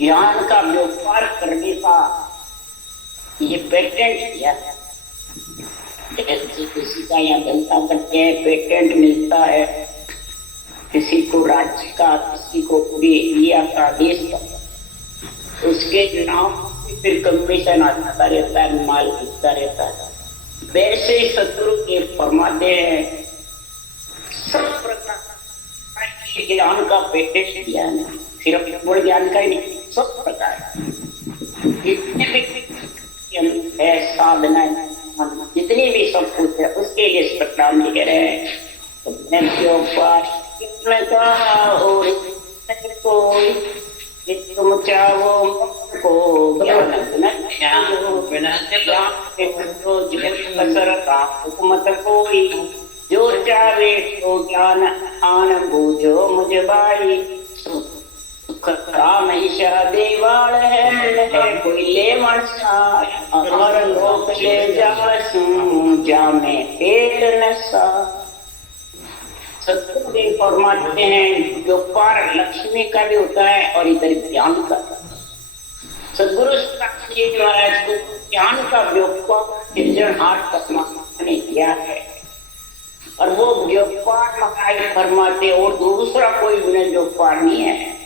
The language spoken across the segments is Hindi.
ज्ञान का व्यापार करने का ये पेटेंट दिया है। जैसे किसी का यहाँ धंधा करते हैं, पेटेंट मिलता है, किसी को राज्य का, किसी को पूरे इंडिया का, देश का, उसके नाम से फिर कमीशन आता रहता है, माल बिकता रहता है। वैसे ही सतगुरु के फरमाते हैं सब प्रकार के ज्ञान का पेटेंट दिया है, सिर्फ केवल ज्ञान का ही नहीं, सब प्रकार जितने भी है साधना, जितनी भी सब कुछ है, उसके लिए इस प्रकार में कह रहे हैं कोई तुम चाहो को ज्ञान हुकूमत कोई, जो चाहे तो ज्ञान आन बूझो मुझ भाई। राम ईशा देवाल है कोई ले मनसा, अमर लोक ले जासू जामे पेट नसा। सतगुरुदेव फरमाते हैं व्यापार लक्ष्मी का भी होता है और इधर ज्ञान का। सतगुरु जी महाराज को ज्ञान का व्यापार सृजनहार परमात्मा ने किया है, और वो व्यापार महाराज फरमाते और दूसरा कोई उन्हें व्यापार नहीं है।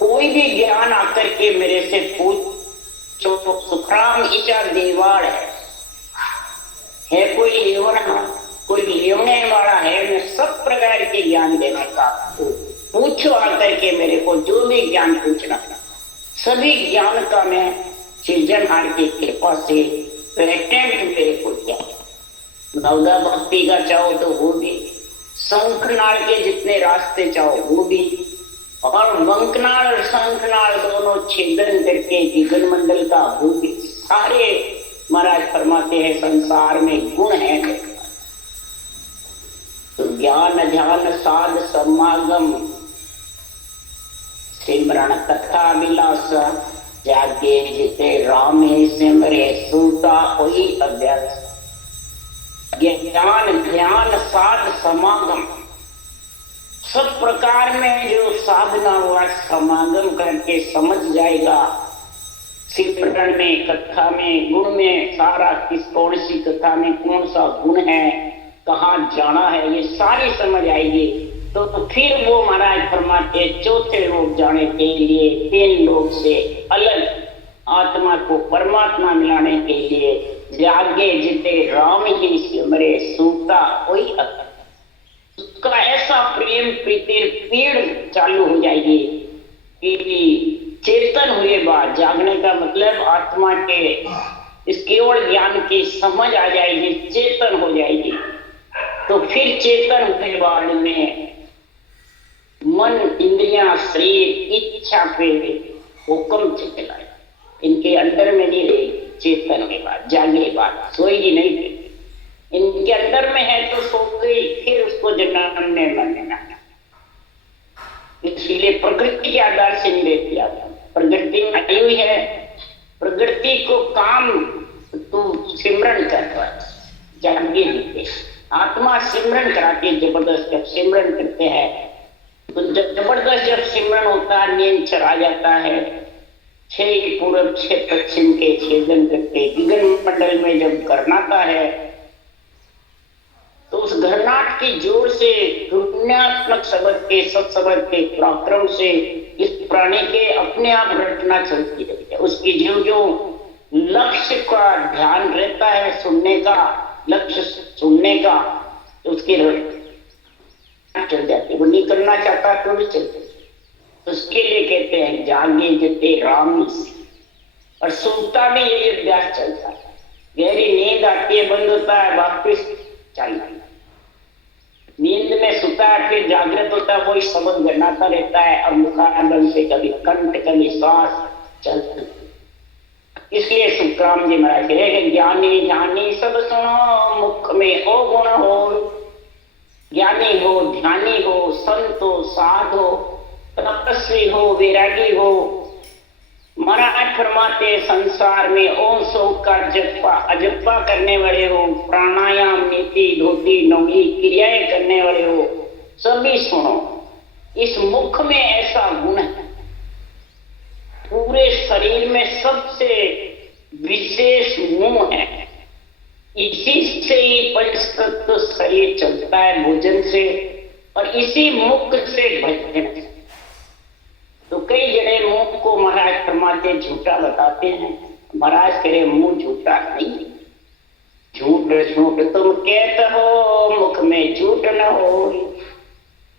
कोई भी ज्ञान आकर के मेरे से पूछ तो सुखराम ईशा देवाड़ है कोई लेवना, कोई लेवने वाला है, मैं सब प्रकार के ज्ञान देने का, पूछो आकर के मेरे को जो भी ज्ञान पूछना, सभी ज्ञान का मैं सृजनहार की कृपा से पेटेंट मेरे को दिया। नवदा भक्ति का चाहो तो वो भी, शंखनाल के जितने रास्ते चाहो वो भी, और वंकनाल और शंखनाल दोनों छेदन करके जीवन मंडल का वो भी, सारे महाराज फरमाते हैं संसार में गुण है। तो ज्ञान ध्यान साध समागम सिमरण कथा विलास, जागे जिते रामे सिमरे सूता कोई अभ्यास। ज्ञान ध्यान साध समागम, सब प्रकार में जो साधना हुआ समागम करके समझ जाएगा, सिमरण में, कथा में, गुण में, सारा किस कौन सी कथा में कौन सा गुण है, कहाँ जाना है, ये सारी समझ आएगी। तो फिर वो महाराज फरमाते चौथे लोग जाने के लिए, तीन लोग से अलग आत्मा को परमात्मा मिलाने के लिए, जागे जिते राम ही सिमरे सूता कोई अकल। उसका ऐसा प्रेम प्रीति पीड़ चालू हो जाएगी कि चेतन हुए बाद, जागने का मतलब आत्मा के इस केवल ज्ञान की समझ आ जाएगी, चेतन हो जाएगी। तो फिर चेतन होने बाद में मन, इंद्रियां, शरीर, इच्छा पे हुक्म चलाए, इनके अंदर में नहीं रहेगी। चेतन के बाद, जागने बाद सोएगी नहीं, इनके अंदर में है तो सो गई, फिर उसको जन्म में मरना। इसलिए प्रकृति के आधार से नहीं रहती आत्मा, प्रकृति आई हुई है, प्रकृति को काम तू सिमरन कर, जागे जीते। आत्मा सिमरन कराती है जबरदस्त, जब सिमरन करते हैं तो जबरदस्त जब सिमरन होता है, नींद चला जाता है, 6 पूरब 6 पश्चिम के छेदन करके दिगन मंडल में जब करनाता है, तो उस घरनाट की जोर से पुण्यात्मक शब्द के, सत्शब्द के पराक्रम से इस प्राणी के अपने आप रटना चलती रहती है। उसकी जो जो लक्ष्य का ध्यान रहता है, सुनने का लक्ष्य, सुनने का, तो उसकी चल जाती है। वो नहीं करना चाहता तो भी चलते, उसके लिए कहते हैं जागे जिते राम से। और सुनता भी यही अभ्यास चलता है, गहरी नींद आती है, बंद होता है, वापिस चलना। नींद में सुता है, फिर जागृत होता है, वही शब्द गनाता रहता है, और मुखारंभ से कभी कंठ, कभी श्वास चलता। इसलिए सुखराम जी महाराज कह रहे ज्ञानी ध्यानी सब सुनो, मुख में ओ गुण हो, ज्ञानी हो, ध्यानी हो, संत हो, साध हो, तपस्वी हो, वैरागी हो। महाराज फरमाते संसार में ओम सो का जप्पा अजप्पा करने वाले हो, प्राणायाम, नीति, धोती, नौगी क्रियाएं करने वाले हो, सभी सुनो। इस मुख में ऐसा गुण है, सबसे विशेष मुंह है। इसी से ही पंचतत्व शरीर चलता है, भोजन से, और इसी मुख से भजन से। तो कई जने मुंह को महाराज फरमाते झूठा बताते हैं। महाराज करे मुंह झूठा नहीं, झूठ झूठ तुम कहते हो, मुख में झूठ न हो।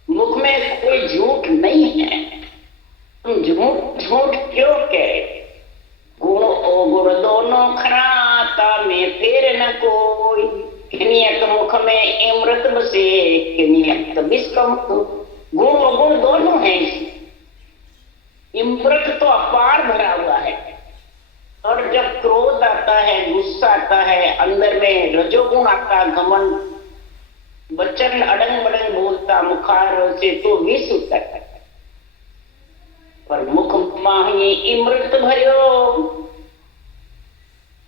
मुख में कोई झूठ नहीं है, तुम झूठ झूठ क्यों कहे? गुण अवगुण दोनों खराता में फेर न कोई। किनियत मुख में अमृत बसे, किनियत विस्कम। गुण अवगुण दोनों हैं। अमृत तो अपार भरा हुआ है, और जब क्रोध आता है, गुस्सा आता है, अंदर में रजोगुण आता, घमंड, वचन अड़ंग बड़ंग बोलता मुखार से, तो विष उतरता है। पर मुख माही अमृत भरियो,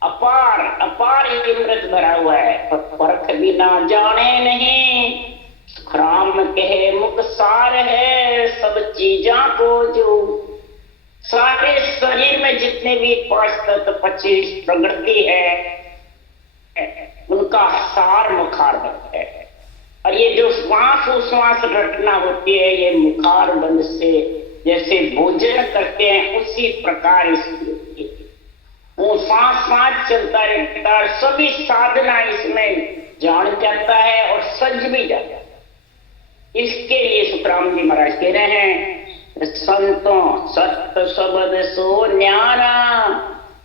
अपार अपार अमृत भरा हुआ है, पर परख बिना जाने नहीं। सुखराम कहे मुख सार है, सब चीजा को जो। सारे शरीर में जितने भी 5 तत्व 25 प्रवृत्ति है, उनका सार मुखार बंद है। और ये जो श्वास उश्वास रटना होती है, ये मुखार बंद से जैसे भोजन करते हैं, उसी प्रकार इसकी वो सांस सांस चलता रहता है। सभी साधना इसमें जान जाता है और सज भी जाता है। इसके लिए सुखराम जी महाराज कह रहे हैं, संतों सत्य शब्द सो न्यारा,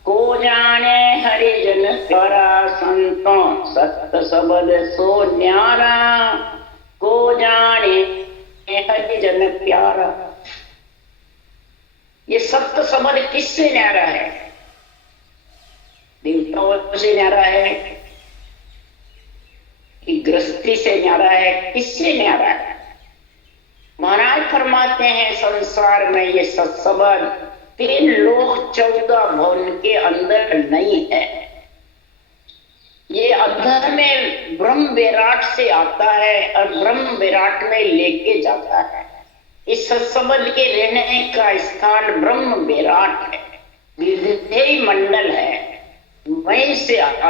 को जाने हरिजन प्यारा। संतों सत्य शब्द सो न्यारा, को जाने हरिजन प्यारा। ये सत्य शब्द किससे न्यारा है? देवताओं से न्यारा है कि गृहस्थी से न्यारा है? किससे न्यारा है? महाराज फरमाते हैं, संसार में ये सत्सबद 3 लोक 14 भवन के अंदर नहीं है। ये अधर में ब्रह्म विराट से आता है और ब्रह्म विराट में लेके जाता है। इस सत्सबद के रहने का स्थान ब्रह्म विराट है, विधेय मंडल है, वहीं से आता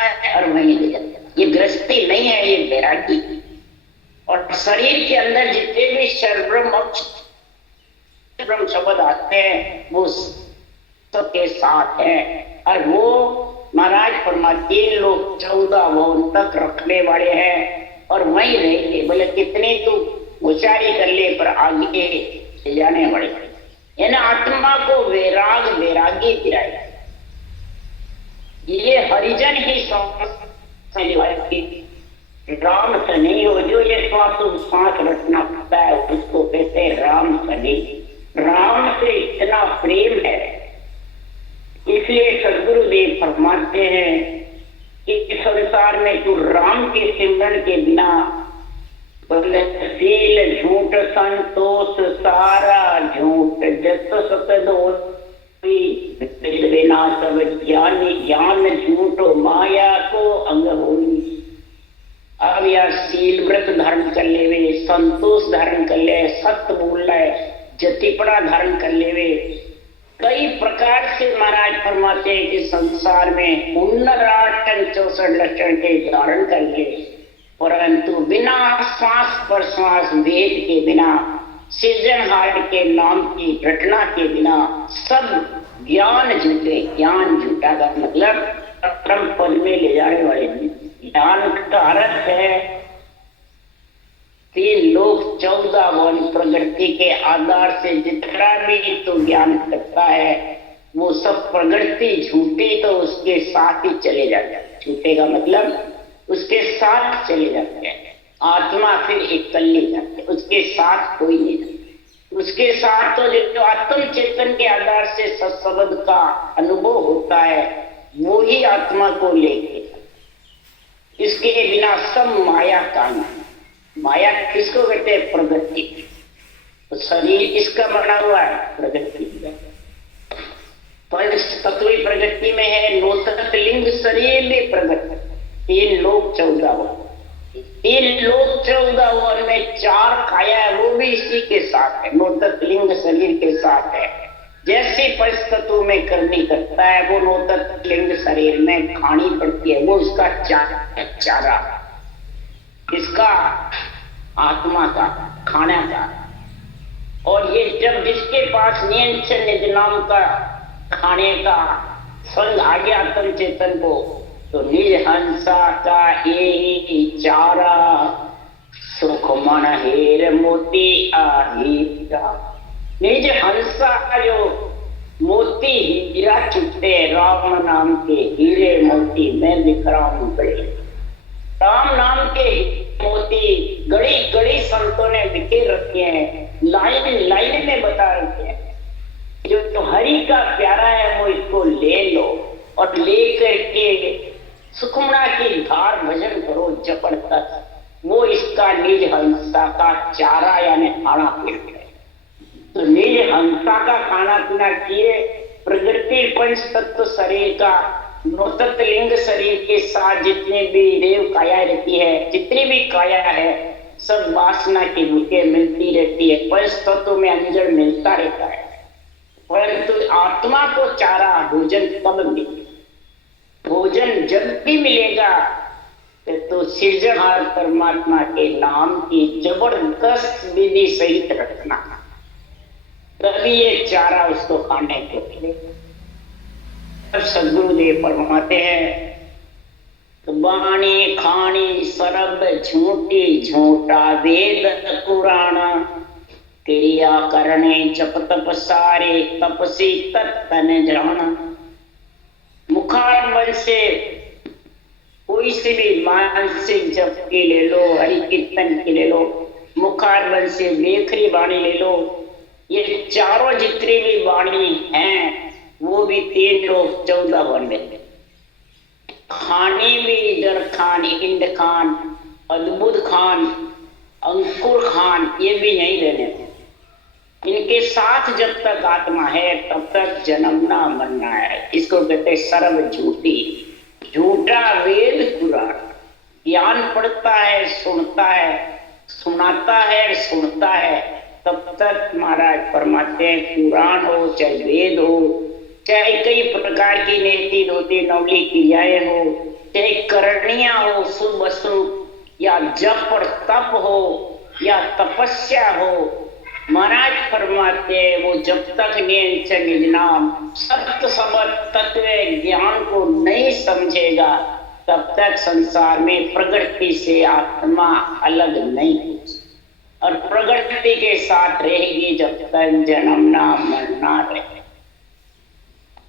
है और वहीं ले जाता है। ये गृहस्थी नहीं है, ये वैरागी। और शरीर के अंदर जितने भी ब्रह्म शब्द आते हैं, वो सबके साथ है। और वो महाराज फरमाते लोग 14 भवन तक रखने वाले हैं और वहीं रहेंगे। बोले कितने तो होशियारी कर ले, पर आगे ले जाने वाले। यानी आत्मा को वैराग वैरागी गिराए। ये हरिजन ही राम सनी हो। जो ये श्वास रटना पड़ता है, उसको कहते हैं राम सनी। राम से इतना प्रेम है, इसलिए सदगुरुदेव फरमाते हैं कि इस संसार में जो राम के सिमरन के बिना शील झूठ संतोष सारा झूठ जत सत दोष बिना सब ज्ञान झूठ माया को अंग होई। अब यार शील व्रत धारण कर लेवे, संतोष धारण कर ले, सत्य बोल रहे, जतिपड़ा धारण कर लेवे। कई प्रकार से महाराज फरमाते हैं कि संसार में 64 लक्षण के धारण कर ले, परंतु बिना श्वास प्रश्वास वेद के बिना, सृजनहार के नाम की रटना के बिना सब ज्ञान झूठे। ज्ञान झूठा का मतलब परम पद में ले जाने वाले नहीं। ज्ञान का अर्थ है 3 लोक 14 भवन प्रगति के आधार से जितना भी तो ज्ञान करता है, वो सब प्रगति झूठे तो उसके साथ ही चले जाते हैं। झूठे का मतलब उसके साथ चले जाते हैं। आत्मा फिर इकल्ली जाती है, उसके साथ कोई नहीं जाता। उसके साथ तो जो आत्म चेतन के आधार से सत्सबद का अनुभव होता है, वो ही आत्मा को लेके। इसके बिना सब माया का नाम। माया किसको कहते हैं? प्रगति। तो शरीर इसका बना हुआ है प्रगति। पंच तत्वी प्रगति में है, नोतक लिंग शरीर भी प्रगति। 3 लोक 14 भवन। 3 लोक 14 भवन में 4 काया है, वो भी इसी के साथ है, नोतक लिंग शरीर के साथ है। जैसी परिस्थितियों में करनी करता है वो नौतत्व लिंग शरीर में खानी पड़ती है, वो इसका चारा, इसका आत्मा का खाना का। और ये जब जिसके पास नियंत्रण निज नाम का खाने का संग आ गया तन चेतन को, तो निज हंसा का यही चारा, सुख मन हेर मोती आहीरा। निज हंसा जो मोती हीरा चुटते, राम नाम के हीरे मोती मैं दिख रहा हूं बड़े। राम नाम के मोती गड़ी गड़ी संतों ने बिखेर रखे हैं, लाइन लाइन में बता रखे हैं। जो तो हरि का प्यारा है वो इसको ले लो और लेकर के सुखमना की धार भजन करो जबरदस्त। वो इसका निज हंसा का चारा यानी खाना पीना है। तो निज हंसा का खाना पीना किए, प्रकृति पंच तत्व शरीर का नौतत्व लिंग शरीर के साथ जितने भी देव काया रहती है, जितनी भी काया है, सब वासना की भूखे मिलती रहती है, पंच तत्व में अंजड़ मिलता रहता है। परंतु आत्मा को चारा भोजन कब मिले? भोजन जब भी मिलेगा तो सृजनहार परमात्मा के नाम की जबरदस्त विधि सहित रखना, तभी ये चारा उसको खाने को मिलेगा। तब सदगुरुदेव फरमाते हैं, बाणी खानी सरब झूठी झूठा वेद पुराण, क्रिया करने जप तप सारे तपसी तन जाना। मुखारबल से कोई से भी मानसिक जप की ले लो, हरि कीर्तन की ले लो, मुखारबल से बेखरी वाणी ले लो, ये चारों जितनी भी वाणी हैं वो भी 3 लोग 14 बन रहे। खाने भी दर खान, इंद खान, अद्भुत खान, अंकुर खान, ये भी यही रहने। इनके साथ जब तक आत्मा है तब तक जन्मना मरना है। इसको कहते सर्व झूठी, झूठा वेद पुराण। ज्ञान पढ़ता है, सुनता है, सुनाता है, सुनता है, तब तक महाराज फरमाते हैं पुराण हो चाहे वेद हो, चाहे कई प्रकार की नेति धोती नवली क्रियाएं हो, चाहे करणियां हो, शुभ अशुभ, या जप और तप हो या तपस्या हो, महाराज फरमाते वो जब तक नियंत्रण निज नाम सत्य समझ तत्व ज्ञान को नहीं समझेगा तब तक संसार में प्रकृति से आत्मा अलग नहीं हो, और प्रकृति के साथ रहेगी जब तक जन्मना मरना रहे।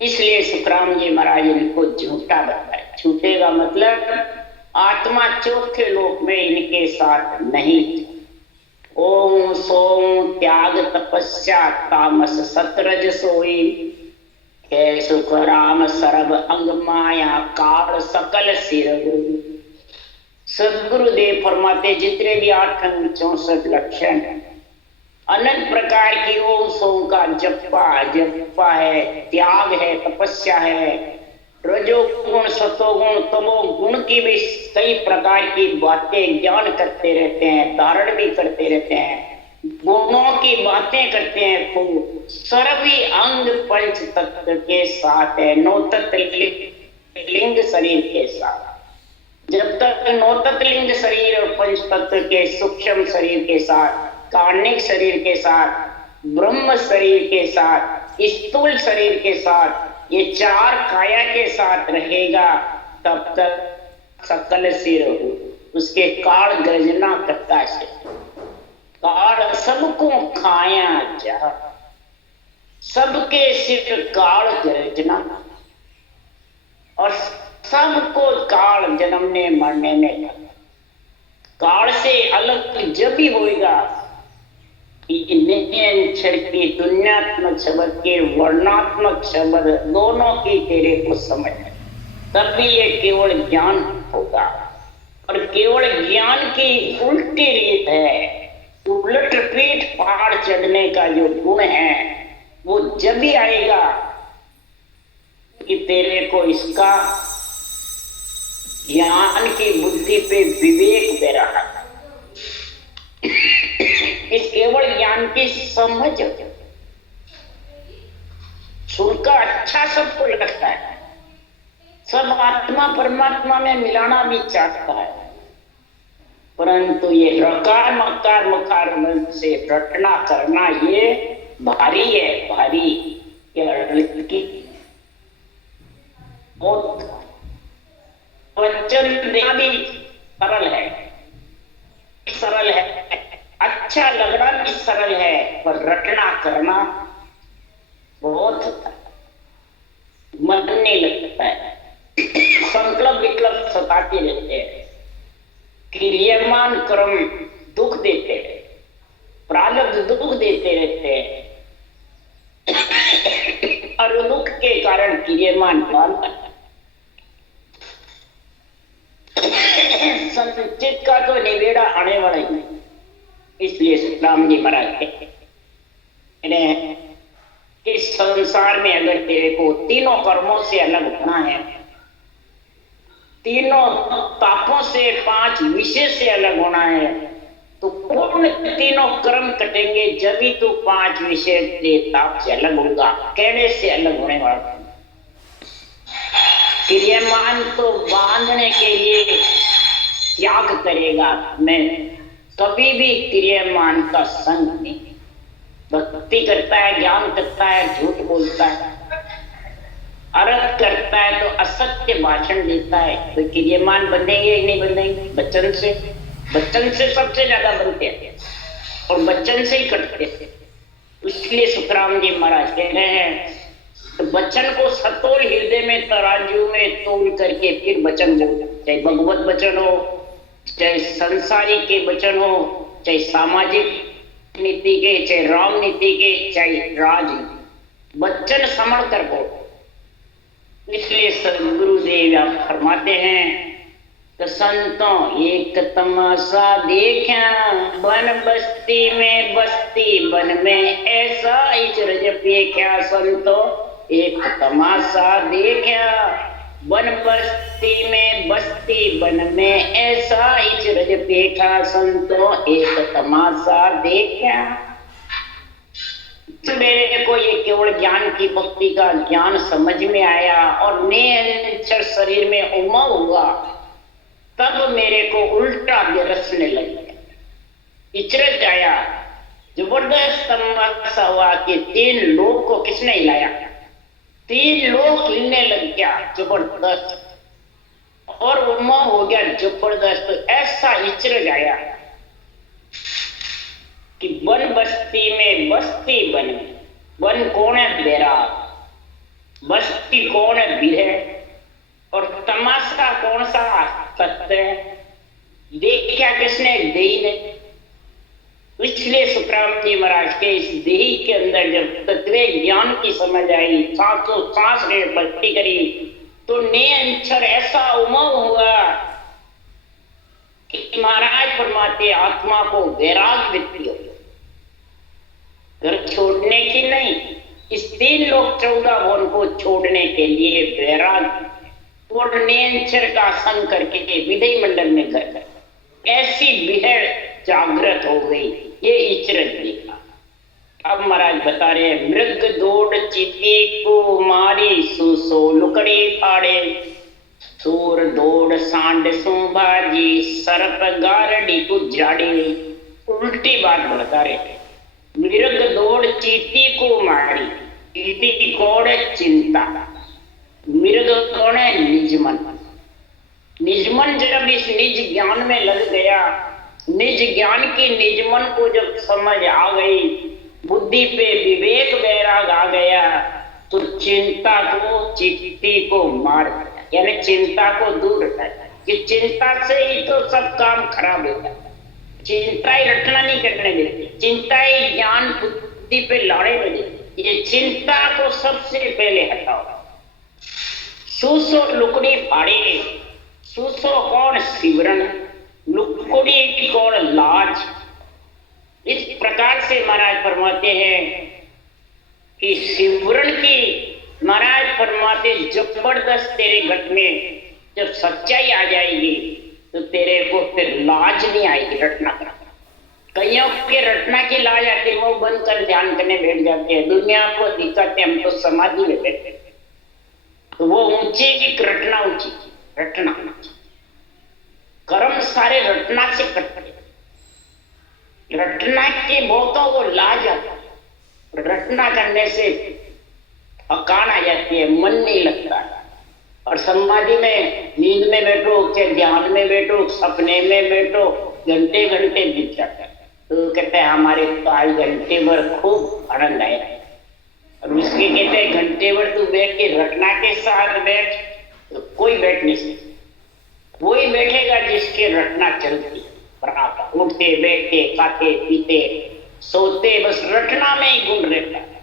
इसलिए सुखराम जी महाराज इनको झूठा बताए। झूठे का मतलब आत्मा चौथे लोक में इनके साथ नहीं। ओम सोम त्याग तपस्या तामस सतरज सोई, हे सुख राम सर्व अंग माया काल सकल सिर। सदगुरुदेव फरमाते जितने भी 864 लक्षण अनंत प्रकार की ओम सोम का जप्पा है, त्याग है, तपस्या है, रजोगुण सतोगुण तमोगुण की भी कई प्रकार की बातें ज्ञान करते रहते हैं, धारण भी करते रहते हैं, गुणों की बातें करते हैं। तो सर्वी अंग पंच तत्व के साथ है, नौतत्व लिंग शरीर के साथ। जब तक नौतत्व लिंग शरीर और पंच तत्व के सूक्ष्म शरीर के साथ, कार्णिक शरीर के साथ, ब्रह्म शरीर के साथ, स्थूल शरीर के साथ, ये 4 काया के साथ रहेगा तब तक सकल सिर हो, उसके काल गर्जना करता है। काल सबको खाया जा, सबके सिर काल गर्जना, और सबको काल जन्मने मरने में काल से अलग जब भी होगा अक्षर की तुल्यात्मक शब्द के वर्णात्मक शब्द दोनों की तेरे को समझ, तभी ये केवल ज्ञान होगा। और केवल ज्ञान की उल्टी रीत है, उलट पीठ पहाड़ चढ़ने का जो गुण है वो जब भी आएगा कि तेरे को इसका ज्ञान की बुद्धि पे विवेक दे रहा है, इस केवल ज्ञान की समझ। सुनकर अच्छा सबको लगता है, सब आत्मा परमात्मा में मिलाना भी चाहता है, परंतु ये रकार मकार मकार मन से रटना करना ये भारी है, भारी। ये वचन देना भी सरल है, सरल है, अच्छा लगना भी सरल है, पर रटना करना बहुत मन नहीं लगता है। संकल्प विकल्प सताते रहते हैं, क्रियमान कर्म दुख देते हैं, प्रारब्ध दुख देते रहते हैं, और दुख के कारण क्रियमान फल संचित का तो निवेड़ा आने वाला ही नहीं। इसलिए राम जी महाराज इस संसार में अगर तेरे को तीनों कर्मों से अलग होना है, तीनों तापों से, 5 विषय से अलग होना है, तो पूर्ण तीनों कर्म कटेंगे, जब भी तू 5 विषय के ताप से अलग होगा। कहने से अलग होने वाला क्रियमान तो बांधने के लिए त्याग करेगा। मैं कभी भी क्रियमान का संग नहीं। भक्ति करता है, ज्ञान करता है, झूठ बोलता है, अर्थ करता है तो असत्य भाषण देता है, तो क्रियमान बनेंगे ही नहीं बनेंगे। बच्चन से सबसे ज्यादा बनते हैं और बच्चन से ही कटते हैं। इसलिए सुखराम जी महाराज कह रहे हैं, तो बच्चन को सतोल हृदय में तराजू में तोल करके फिर वचन बोलो, चाहे भगवत वचन हो, चाहे संसारी के वचन हो, चाहे सामाजिक नीति के, चाहे राम नीति के, चाहे राजनीति, वचन समझ कर बोलो। इसलिए सदगुरुदेव आप फरमाते हैं, तो संतों एक तमाशा देखा, बन बस्ती में बस्ती बन में ऐसा इचरज देखा। संतों एक तमाशा देखा, बन बस्ती में बस्ती बन में ऐसा इचरज देखा। संतों एक तमाशा देखा। मेरे को ये केवल ज्ञान की भक्ति का ज्ञान समझ में आया और निरंतर शरीर में उमंग हुआ, तब मेरे को उल्टा बिरसने लग गया, इचरज आया, जबरदस्त तमाशा हुआ कि 3 लोग को किसने हिलाया, 3 लोग हिलने लग गया जबरदस्त, और उमंग हो गया जबरदस्त। ऐसा इचरज आया कि बन बस्ती में बस्ती बन, बन कौन है बैराग, बस्ती कौन है बिरह, और तमाशा कौन सा सत्य है, देखा किसने, देही ने। इसलिए सुखराम जी महाराज के इस देही के अंदर जब तत्व ज्ञान की समझ आई, सांसों सांस में भक्ति करी, तो निरंतर ऐसा उमंग हुआ कि महाराज फरमाते आत्मा को वैराग वृत्ति हो, घर छोड़ने की नहीं, इस 3 लोग 14 भवन को छोड़ने के लिए वैराग और निरंतर का संग करके विधि मंडल में घर ऐसी बिहड़ जागृत हो गई। ये इचरज देखा। अब महाराज बता रहे हैं, मृग दौड़ चिती को मारी, सुसो लुकड़ी फाड़े, सूर दौड़ सांड सो भाजी, सर्प गारडी को जाड़ी। उल्टी बात बता रहे हैं, मृग दौड़ चीटी को मारी, चीटी कौन है, चिंता, मृग कौन है, निजमन। निजमन जब इस निज ज्ञान में लग गया, निज ज्ञान की निजमन को जब समझ आ गई, बुद्धि पे विवेक वैराग आ गया, तो चिंता को, चिट्ठी को मार दिया, यानी चिंता को दूर हटाया। कि चिंता से ही तो सब काम खराब होता है। चिंता ही रटना नहीं करने देती, चिंता ही ज्ञान बुद्धि पे लाने में देती। ये चिंता को सबसे पहले हटाओ। सुसो लुकड़ी फाड़ी, सुसो कौन, सिमरन, लुकड़ी कौन, लाज। इस प्रकार से महाराज फरमाते हैं कि सिमरन की, महाराज फरमाते जबरदस्त तेरे घट में जब सच्चाई आ जाएगी तो तेरे को फिर लाज नहीं आएगी रटना करना। कईयों के रटना की ला जाती है, वो बंद कर ध्यान करने बैठ जाते हैं, दुनिया को दिखाते हम तो समाधि में बैठे। तो वो ऊंची की रटना ऊंची, रटना कर्म सारे रटना से करते, रटना के बहुतों को ला जाता, रटना करने से थकान आ जाती है, मन नहीं लगता। और समाधि में नींद में बैठो चाहे ध्यान में बैठो सपने में बैठो घंटे घंटे बीत जाता है। तो कहते हैं हमारे 5 घंटे भर खूब आनंद आया। और उसके कहते हैं घंटे भर तू बैठ के रटना के साथ बैठ, तो कोई बैठ नहीं सकता। वही बैठेगा जिसके रटना चलती बराबर, उठते बैठते खाते पीते सोते बस रटना में ही गुण रहता है।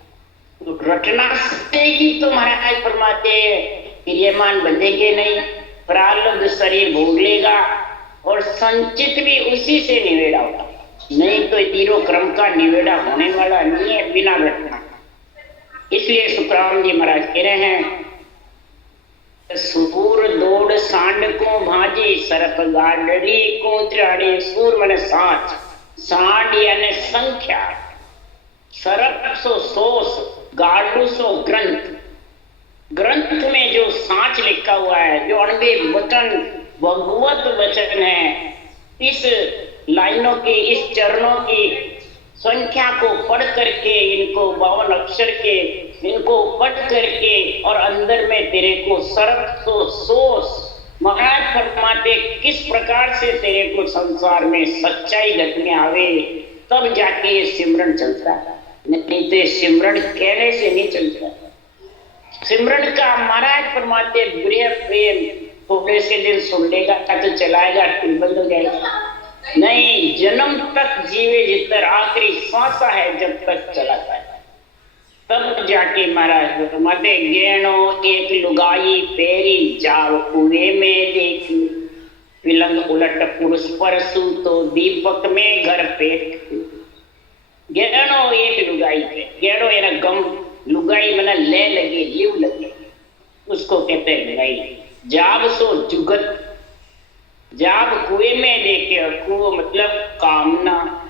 तो रटना से ही तो महाराज फरमाते क्रियमान बंधेंगे नहीं, प्रारब्ध शरीर भोग लेगा और संचित भी उसी से निवेड़ा होगा। नहीं तो तीनों क्रम का निवेड़ा होने वाला नहीं है बिना रटना। इसलिए सुखराम जी महाराज कह रहे हैं, सूर दौड़ सांड को भाजी सरप गाडरी को त्राड़ी। सूर माने सांच, सांड यानी संख्या, सरप सो सोस, गाडू सो ग्रंथ। ग्रंथ में जो सांच लिखा हुआ है, जो अणबे वचन भगवत वचन है, इस लाइनों की इस चरणों की संख्या को पढ़ करके, इनको 52 अक्षर के इनको पढ़ करके और अंदर में तेरे को सरक तो सोच। महाराज फरमाते किस प्रकार से तेरे को संसार में सच्चाई घट में आवे, तब जाके ये सिमरन चलता है। नहीं तो सिमरन कहने से नहीं चलता। सिमरन का महाराज फरमाते गृह प्रेम थोड़े से दिन सुन लेगा तो चलाएगा, फिर बंद हो जाएगा। नहीं, जन्म तक जीवे जिधर आखिरी सांसा है जब तक चलाता है, तब जाके महाराज फरमाते गेणो एक लुगाई पेरी जाव कुएं में देखी। विलंग उलट पुरुष परसु तो दीपक में घर पेट। गेणो एक लुगाई पे, गेणो यानी गम, लुगाई मना ले लगे, लिव लगे, उसको कहते हैं लुगाई। जाब सो जुगत, जाब कुएं में देखे, और कुएं मतलब कामना।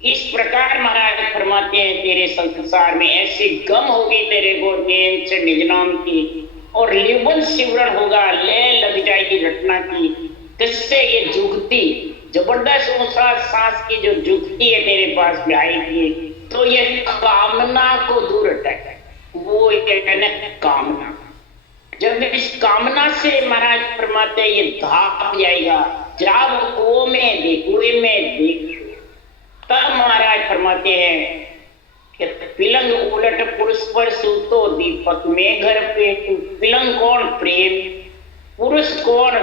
इस प्रकार महाराज फरमाते हैं तेरे संसार में ऐसी गम होगी तेरे को नींद से निजनाम की, और लिबन सिमरन होगा, ले लग जाएगी रटना की। किससे? ये जुगती जबरदस्त ऊंचा सांस की जो जुगती है तेरे पास में आएगी, तो ये कामना को दूर हटाएगा। वो कहना कामना, जब इस कामना से महाराज फरमाते ये धाप जाएगा, जब कुओं में देख, कुएं में देख, तब महाराज फरमाते हैं कि पिलंग उलट पुरुष पर सूतो दीपक में घर पे। पिलंग कौन? प्रेम। पुरुष कौन?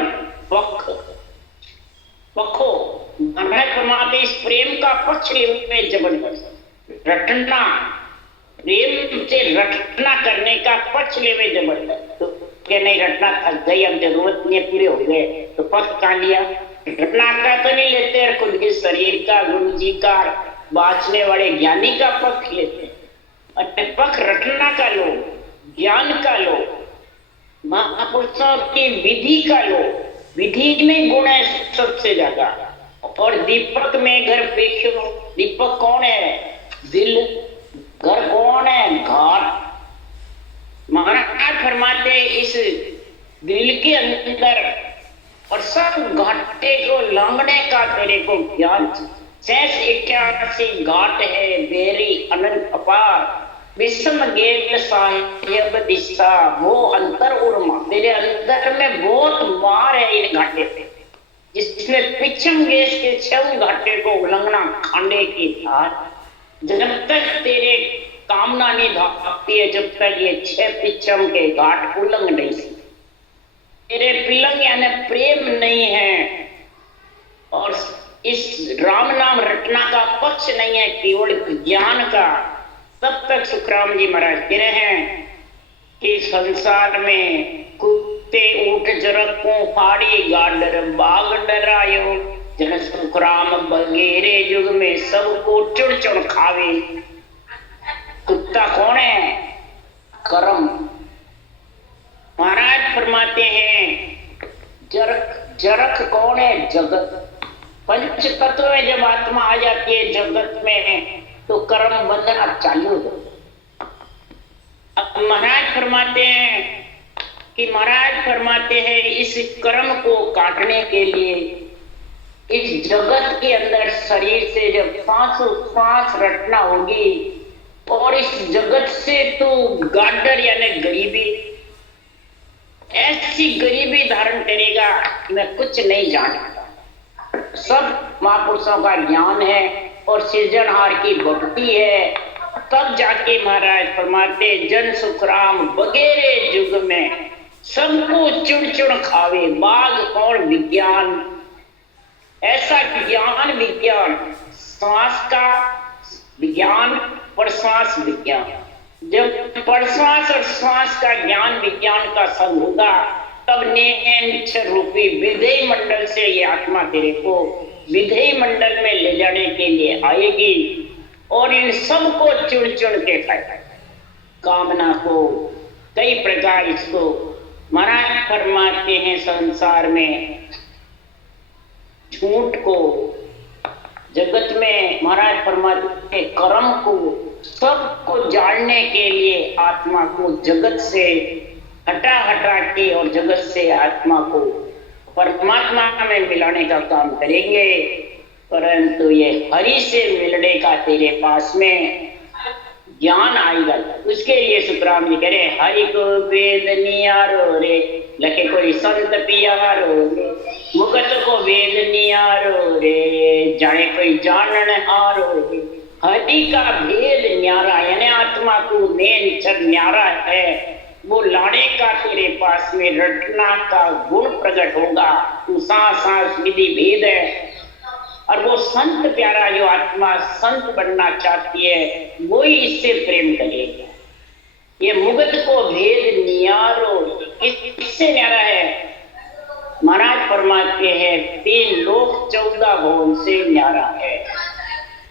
पख, पखो। महाराज फरमाते इस प्रेम का पक्ष में जबरदस्त रटना, प्रेम से रटना करने का पक्ष ले में जबरदस्त। तो क्या नहीं रटना थक गई, अब जरूरत नहीं, पूरे हो गए, तो पक्ष कहाँ लिया? रटना का तो नहीं लेते, खुद के शरीर का, गुरु जी का, बाँचने वाले ज्ञानी का पक्ष लेते। अरे पक्ष रटना का लो, ज्ञान का लो, महापुरुषों की विधि का लो। विधि में गुण है सबसे ज्यादा। और दीपक में घर पेशो। दीपक कौन है? दिल। घर कौन है? घाट। महाराज फरमाते इस दिल के अंदर और सब घाटे को लांघने का तेरे को ज्ञान। 81 घाट है बेरी अनंत अपार, विषम गेल साहेब दिशा, वो अंतर उर्मा। तेरे अंदर में बहुत मार है इन घाटे पे, जिसमें पिछम गेस के 6 घाटे को उल्लंघना खाने की धार। जब तक तेरे कामना नहीं धापती है, जब तक ये 6 पिछम के घाट उल्लंघ नहीं सकते। तेरे पिलंग यानी प्रेम नहीं है, और इस राम नाम रटना का पक्ष नहीं है, केवल ज्ञान का, तब तक सुखराम जी महाराज कह रहे हैं कि संसार में कुत्ते ऊट जरकों फाड़ी गाडर बाग डरायो, जन सुखराम बगेरे युग में सबको चुड़ चुड़ खावे। कुत्ता कौन है? कर्म। महाराज फरमाते हैं जरख, जरख कौन है? जगत। पंच तत्व में जब आत्मा आ जाती है जगत में तो कर्म बंधन चालू हो। अब महाराज फरमाते हैं इस कर्म को काटने के लिए इस जगत के अंदर शरीर से जब सांस रटना होगी और इस जगत से तो गाडर यानी गरीबी, ऐसी गरीबी धारण करेगा मैं कुछ नहीं जानता। सब महापुरुषों का ज्ञान है और सृजनहार की भक्ति है, तब जाके महाराज फरमाते जन सुखराम वगैरह युग में सबको चुन चुन खावे बाघ कौन विज्ञान। ऐसा ज्ञान विज्ञान, श्वास का विज्ञान, प्रश्वास विज्ञान, जब प्रश्वास और श्वास का ज्ञान विज्ञान का संग होगा तब नेत्र रूपी विधेय मंडल से ये आत्मा तेरे को विधेय मंडल में ले जाने के लिए आएगी और इन सबको चुन चुन के खाएगा। कामना को कई प्रकार इसको महाराज फरमाते हैं संसार में झूठ को, जगत में महाराज फरमाते हैं कर्म को, सबको जानने के लिए आत्मा को जगत से हटा के और जगत से आत्मा को परमात्मा में मिलाने का काम करेंगे। परंतु ये हरि से मिलने का तेरे पास में ज्ञान आएगा, उसके लिए सुखराम जी कह रहे हरि को वेद नियारो रे, लखे कोई संत पियारो रे, मुकत को वेद नियारो रे, जाने कोई जानन हारो रे। हरि का भेद न्यारा यानी आत्मा को नेन छर न्यारा है, वो लाने का तेरे पास में रटना का गुण प्रकट होगा। तू सांस विधि भेद है और वो संत प्यारा जो आत्मा संत बनना चाहती है वो ही इससे प्रेम करेगा। ये मुगत को भेद नियारो किससे न्यारा है? महाराज फरमाते हैं 3 लोक 14 भुवन से न्यारा है।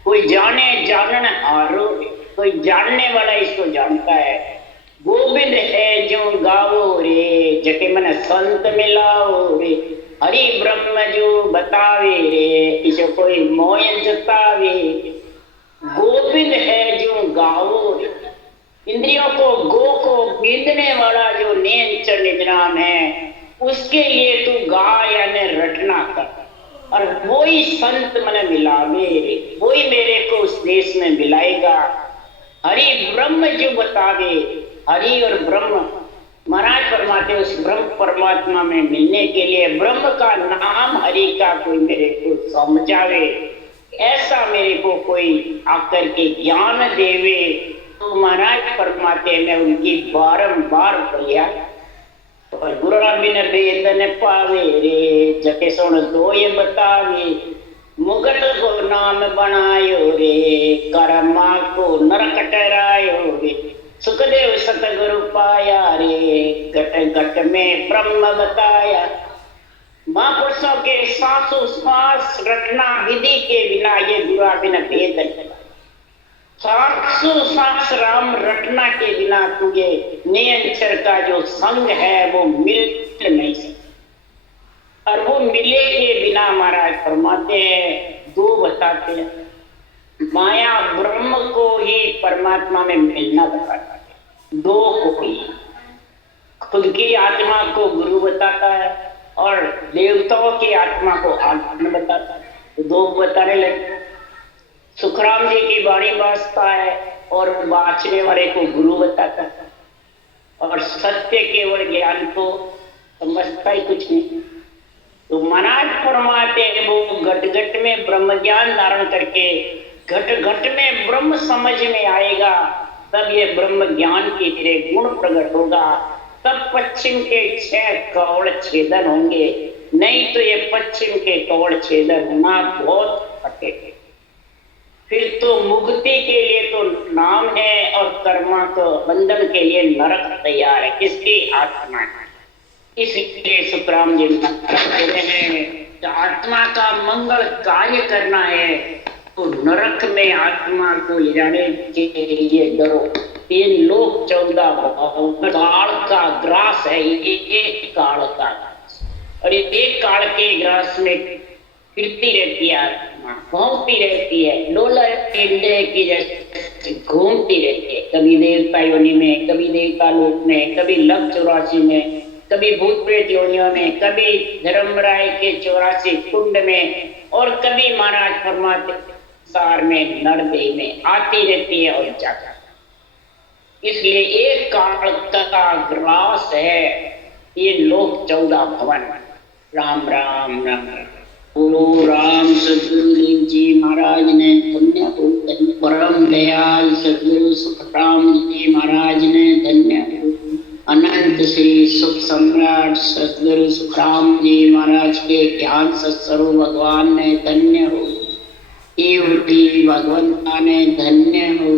कोई जाने जानन हारो, कोई जानने वाला इसको जानता है। गोविंद है जो गावो रे, जके मन संत मिलाओ रे, हरि ब्रह्म जो बतावे रे, इसे कोई मोय जतावे। गोविंद है जो गावो रे, इंद्रियों को गो को बींदने वाला जो नेत्र निजनाम है उसके लिए तू गा यानी रटना कर, और वो ही संत मन मिलावे रे, वो ही मेरे को उस देश में मिलाएगा। हरि ब्रह्म जो बतावे, हरि और ब्रह्म महाराज फरमाते उस ब्रह्म परमात्मा में मिलने के लिए ब्रह्म का नाम हरि का कोई मेरे को समझावे, ऐसा मेरे को कोई आकर के ज्ञान देवे। तो महाराज फरमाते मैं उनकी बारंबार प्रया और गुरु बिन भेद न पावे रे, जके सुन दो ये बतावे। मुगट को नाम बनायो रे, कर्मा को नरक टरायो रे, सुखदेव सतगुरु पाया रे, घट घट में ब्रह्म बताया। महापुरुषों के सांसों श्वास रटना विधि के बिना ये गुरु बिन भेद नहीं। सांसों सांस राम रटना के बिना तुझे नियंचर का जो संग है वो मिल नहीं सकता, और वो मिले के बिना महाराज फरमाते हैं 2 बताते हैं। माया ब्रह्म को ही परमात्मा में मिलना बताता है, 2 को ही। खुद की आत्मा को गुरु बताता है और देवताओं की आत्मा को आत्मा बताता है, तो 2 बताने लगे। सुखराम जी की बाणी बाजता है और बाँचने वाले को गुरु बताता है, और सत्य केवल ज्ञान को समझता ही कुछ नहीं। तो महाराज फरमाते हैं वो घट घट में ब्रह्म ज्ञान धारण करके घट घट में ब्रह्म समझ में आएगा, तब ये ब्रह्म ज्ञान के तेरे गुण प्रकट होगा, तब पश्चिम के 6 कौड़ छेदन होंगे। नहीं तो ये पश्चिम के कौड़ छेदन होना बहुत कठिन। फिर तो मुक्ति के लिए तो नाम है और कर्मा तो बंधन के लिए नरक तैयार है। किसकी? आत्मा। इसलिए सुखराम जी कहते हैं आत्मा का मंगल कार्य करना है तो नरक में आत्मा को ले जाने के लिए डरो। 3 लोक 14 काल का ग्रास है, ये एक काल का, और ये एक काल के ग्रास में फिरती रहती है आत्मा, घूमती रहती है, डोलर पिंडे की जैसे घूमती रहती है, कभी देवता योनि में, कभी देवता लोक में, कभी लव 84 में, कभी भूत प्रेत योनियों में, कभी धर्मराय के 84 कुंड में, और कभी महाराज फरमाते संसार में नरदेह में आती रहती है और जाती। इसलिए एक काल का ग्रास है ये लोक 14 भवन। राम राम राम। गुरु राम सदगुरु देव जी महाराज ने धन्य हो, परम दयाल सदगुरु सुखराम जी महाराज ने धन्य हो, अनंत श्री सुख सम्राट सदगुरु सुखराम जी महाराज के ज्ञान सत्स्वरूप भगवान ने धन्य हो, भगवंता ने धन्य हो।